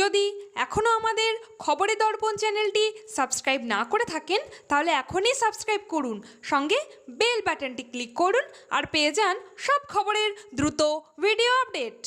যদি এখনও আমাদের খবরের দর্পণ চ্যানেলটি সাবস্ক্রাইব না করে থাকেন তাহলে এখনই সাবস্ক্রাইব করুন, সঙ্গে বেল বাটনটি ক্লিক করুন আর পেয়ে যান সব খবরের দ্রুত ভিডিও আপডেট।